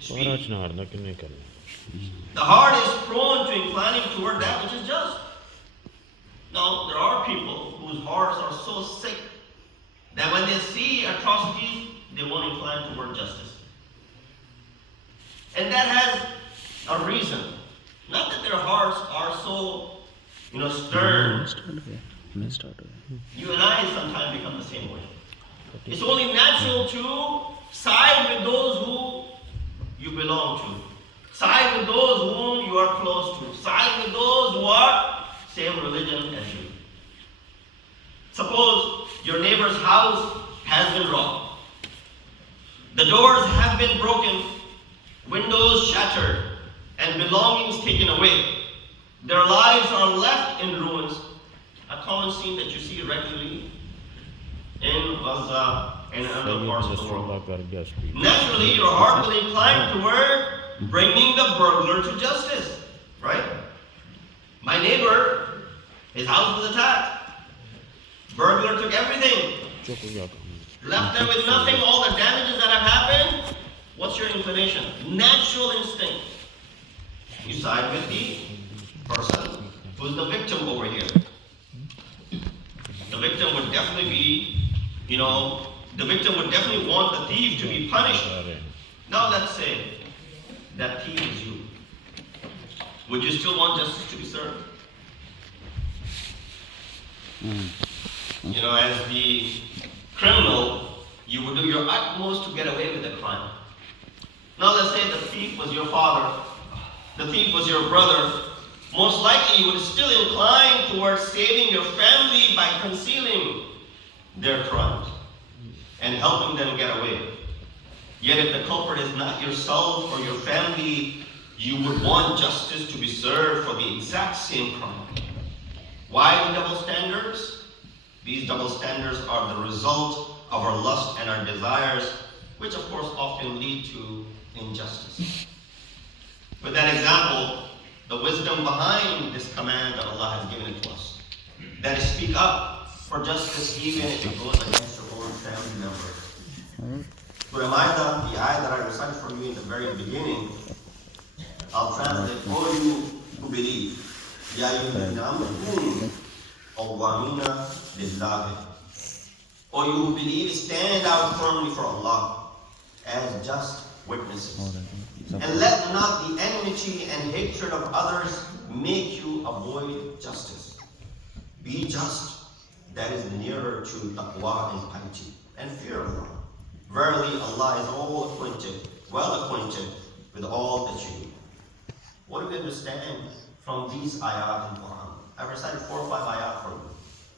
speak. The heart is prone to inclining toward that which is just. Now, there are people whose hearts are so sick that when they see atrocities, they won't incline toward justice. And that has a reason. Not that their hearts are so, stern. You and I sometimes become the same way. It's only natural to side with those who you belong to. Side with those whom you are close to. Side with those who are same religion as you. Suppose your neighbor's house has been robbed. The doors have been broken, windows shattered, and belongings taken away. Their lives are left in ruins, a common scene that you see regularly in Gaza and other parts of the world. Naturally, your heart will incline toward bringing the burglar to justice, right? My neighbor, his house was attacked. Burglar took everything. Left them with nothing, all the damages that have happened. What's your inclination? Natural instinct. You side with the person who's the victim over here. The victim would definitely be, the victim would definitely want the thief to be punished. Now let's say that thief is you. Would you still want justice to be served? As the criminal, you would do your utmost to get away with the crime. Now let's say the thief was your father, the thief was your brother. Most likely you would still incline towards saving your family by concealing their crimes and helping them get away. Yet if the culprit is not yourself or your family, you would want justice to be served for the exact same crime. Why the double standards? These double standards are the result of our lust and our desires, which of course often lead to injustice. With that example, the wisdom behind this command that Allah has given it to us, that is speak up for justice even if it goes against your own family member. To remind them, the ayah that I recited for you in the very beginning, I'll translate, all you who believe, Ya ayyuhalladhina amanu qawwamina lillahi. O you who believe, stand out firmly for Allah as just witnesses. And let not the enmity and hatred of others make you avoid justice. Be just, that is nearer to taqwa and piety, and fear Allah. Verily, Allah is all acquainted, well acquainted with all that you do. What do we understand from these ayat in Quran? I've recited 4 or 5 ayat for you.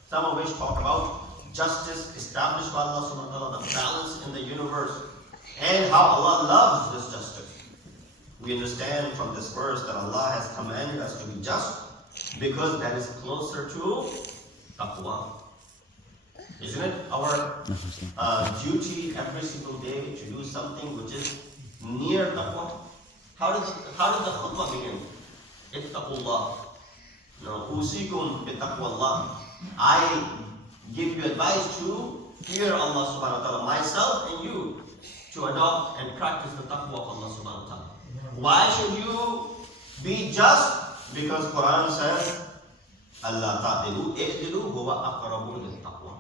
Some of which talk about justice established by Allah subhanahu wa ta'ala, the balance in the universe, and how Allah loves this justice. We understand from this verse that Allah has commanded us to be just because that is closer to taqwa. Isn't it our duty every single day to do something which is near taqwa? How does the khutbah begin? Ittaqullah. Usikum bittaqwallah. I give you advice to fear Allah subhanahu wa ta'ala, myself and you, to adopt and practice the taqwa of Allah subhanahu wa ta'ala. Why should you be just? Because Quran says, Allah ta'dilu, i'dilu huwa aqrabu lit-taqwa.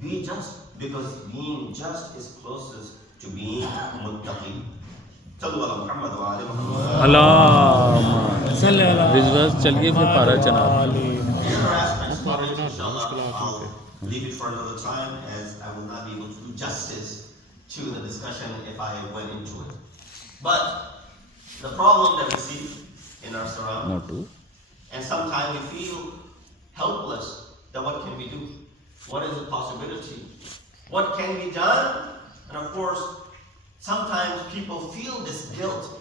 Be just, because being just is closest to being muttaqi. RIZWAN चलिए फिर पारा चला leave it for another time, as I will not be able to do justice to the discussion if I went into it. But the problem that we see in our surroundings, and sometimes we feel helpless, that what can we do? What is the possibility? What can be done? And of course, sometimes people feel this guilt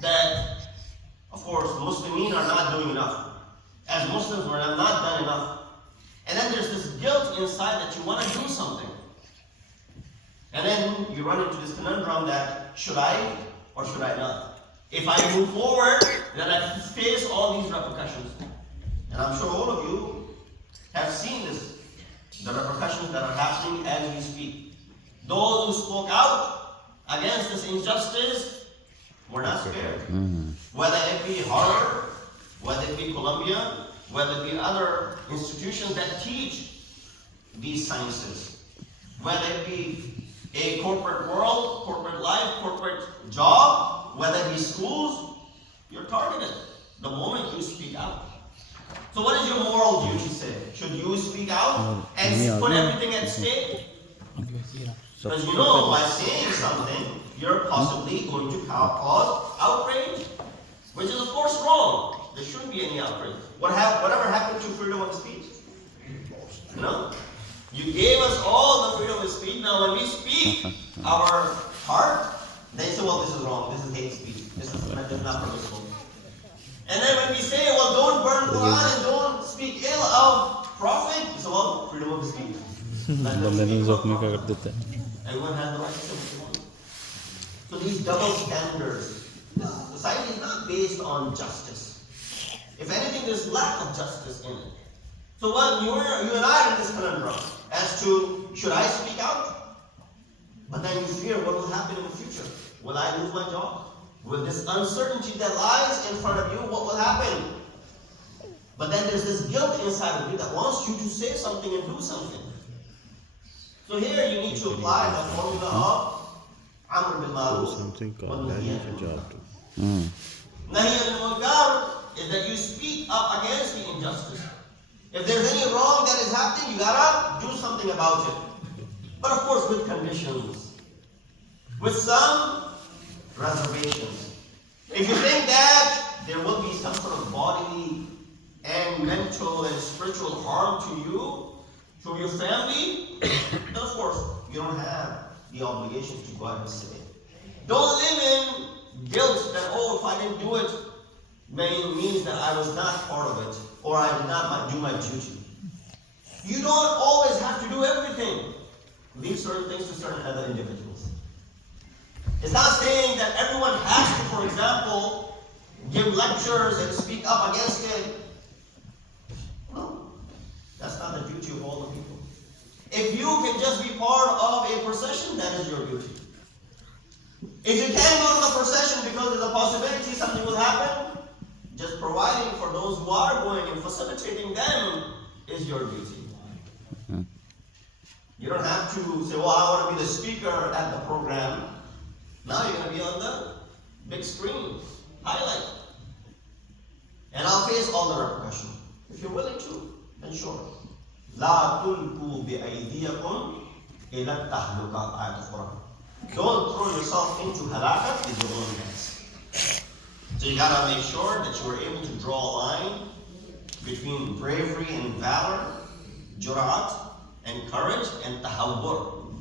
that, of course, Muslimin are not doing enough. As Muslims, we're not done enough. And then there's this guilt inside that you want to do something. And then you run into this conundrum that, should I or should I not? If I move forward, then I face all these repercussions. And I'm sure all of you have seen this, the repercussions that are happening as we speak. Those who spoke out against this injustice We're not scared. Whether it be Harvard, whether it be Columbia, whether it be other institutions that teach these sciences, whether it be a corporate world, corporate life, corporate job, whether it be schools, you're targeted the moment you speak out. So what does your moral duty say? Should you speak out and put everything at stake? Because you know, by saying something, you're possibly going to cause outrage, which is of course wrong. There shouldn't be any outrage. Whatever happened to freedom of speech? No? You gave us all the freedom of speech. Now when we speak our heart, they say, well, this is wrong, this is hate speech, this is not permissible. And then when we say, well, don't burn Quran and don't speak ill of Prophet, we say, well, freedom of speech. Everyone has the right to say what they want. So these double standards, this society is not based on justice. If anything, there's lack of justice in it. So when you and I are in this conundrum as to, should I speak out? But then you fear what will happen in the future. Will I lose my job? With this uncertainty that lies in front of you, what will happen? But then there's this guilt inside of you that wants you to say something and do something. So here you need to apply the formula of Amr bil Ma'ruf wa Nahy anil Munkar. Nahy anil Munkar is that you speak up against the injustice. If there's any wrong that is happening, you gotta do something about it. But of course with conditions. With some reservations. If you think that there will be some sort of bodily and mental and spiritual harm to you, to your family, then of course you don't have the obligation to go ahead and say it. Don't live in guilt that, oh, if I didn't do it, means that I was not part of it, or I did not do my duty. You don't always have to do everything. Leave certain things to certain other individuals. It's not saying that everyone has to, for example, give lectures and speak up against it. No, that's not the duty of all the people. If you can just be part of a procession, that is your duty. If you can't go to the procession because there's a possibility something will happen, just providing for those who are going and facilitating them is your duty. You don't have to say, well, I want to be the speaker at the program. Now you're going to be on the big screen, highlight. And I'll face all the repercussions. If you're willing to, then sure. لا تلقوا بأيديكم إلى التهلكة. Ayat of Quran. Don't throw yourself into halakat with your own hands. So you gotta make sure that you are able to draw a line between bravery and valor, jur'at and courage, and tahawwur,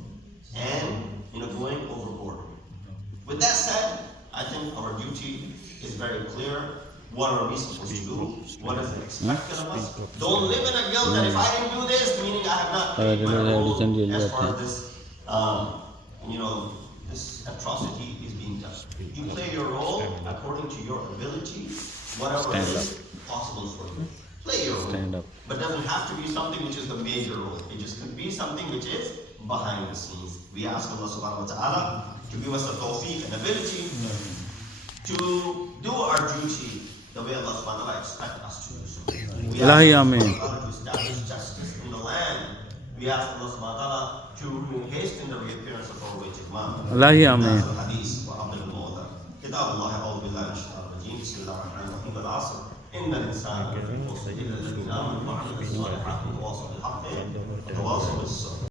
and going overboard. With that said, I think our duty is very clear. What are we supposed to do? What is expected of us? Don't live in a guilt that if I didn't do this, meaning I have not played my role as far as this, this atrocity is being done. You play your role according to your ability, whatever is possible for you. Play your role. But it doesn't have to be something which is the major role. It just could be something which is behind the scenes. We ask Allah subhanahu wa ta'ala to give us the tawfiq and ability to do our duty the way Allah subhanahu wa ta'ala expects us to do so. We ask Allah to establish justice in the land. We ask Allah subhanahu wa ta'ala to hasten the reappearance of our wage Imam. Allahi Ameen. كتاب الله أعوذ بالله من الشيطان الرجيم بسم الله الرحمن الرحيم والعصر إن الإنسان لفي خسر إلا الذين آمنوا وعملوا الصالحات